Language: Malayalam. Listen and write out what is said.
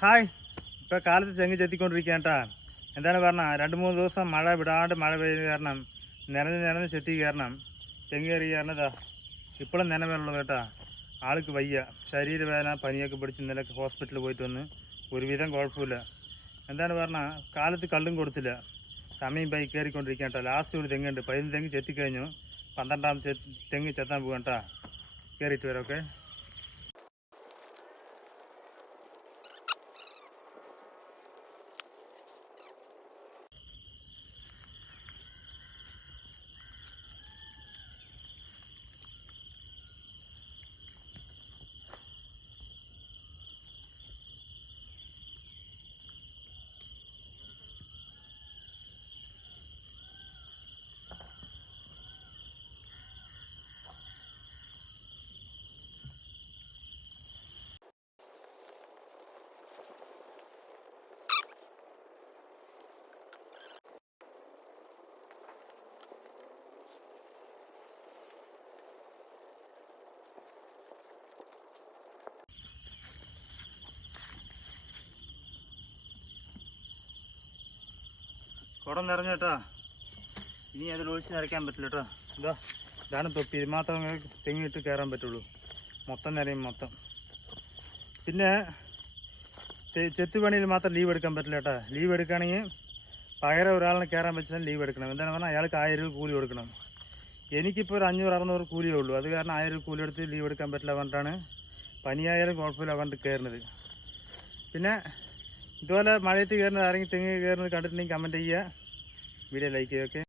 ഹായ്. ഇപ്പോൾ കാലത്ത് ചെങ്ങി ചെത്തിക്കൊണ്ടിരിക്കുകയാണ് എന്താണ് പറഞ്ഞാൽ രണ്ട് മൂന്ന് ദിവസം മഴ വിടാണ്ട് മഴ പെയ്ത് കാരണം നിലഞ്ഞ് നിലഞ്ഞ് ചെത്തി കയറണം ചെങ്ങി കയറി കയറണതാ ഇപ്പോഴും നനവുള്ളത് കേട്ടാ. ആൾക്ക് വയ്യ. ശരീരവേദന പനിയൊക്കെ പിടിച്ച് നിലയ്ക്ക് ഹോസ്പിറ്റലിൽ പോയിട്ട് വന്ന് ഒരുവിധം കുഴപ്പമില്ല. എന്താണ് പറഞ്ഞാൽ കാലത്ത് കള്ളും കൊടുത്തില്ല. സമയം പോയി കയറിക്കൊണ്ടിരിക്കുകയാണ് കേട്ടോ ലാസ്റ്റ് ഒരു തെങ്ങുണ്ട്. പതിനൊന്ന് തെങ്ങ് ചെത്തിക്കഴിഞ്ഞു. പന്ത്രണ്ടാം തെങ്ങ് ചെത്താൻ പോകണ്ട കയറിയിട്ട് വരാം ഓക്കെ കുടം നിറഞ്ഞു കേട്ടോ. ഇനി അതിൽ ഒഴിച്ച് നിറയ്ക്കാൻ പറ്റില്ല കേട്ടോ. ഇതാ ഇതാണ് തൊപ്പി. ഇത് മാത്രം തെങ്ങിയിട്ട് കയറാൻ പറ്റുള്ളൂ. മൊത്തം നിറയും മൊത്തം. പിന്നെ ചെ- ചെത്ത് പണിയിൽ മാത്രം ലീവ് എടുക്കാൻ പറ്റില്ല കേട്ടോ. ലീവ് എടുക്കുകയാണെങ്കിൽ പകരം ഒരാളിനെ കയറാൻ പറ്റിയാൽ ലീവ് എടുക്കണം. എന്താണെന്ന് പറഞ്ഞാൽ അയാൾക്ക് ആയിരം രൂപ കൂലി കൊടുക്കണം. എനിക്കിപ്പോൾ ഒരു അഞ്ഞൂറ് അറുന്നൂറ് കൂലിയേ ഉള്ളൂ. അത് കാരണം ആയിരം രൂപ കൂലി എടുത്ത് ലീവ് എടുക്കാൻ പറ്റില്ല പറഞ്ഞിട്ടാണ് പനിയായാലും കുഴപ്പമില്ല പറഞ്ഞിട്ട് കയറുന്നത്. പിന്നെ ഇതുപോലെ മഴയത്ത് കയറുന്നത് ആരെങ്കിലും തെങ്ങ് കയറുന്നത് കണ്ടിട്ടുണ്ടെങ്കിൽ കമന്റ് ചെയ്യുക. വീഡിയോ ലൈക്ക് ചെയ്യുക ഓക്കെ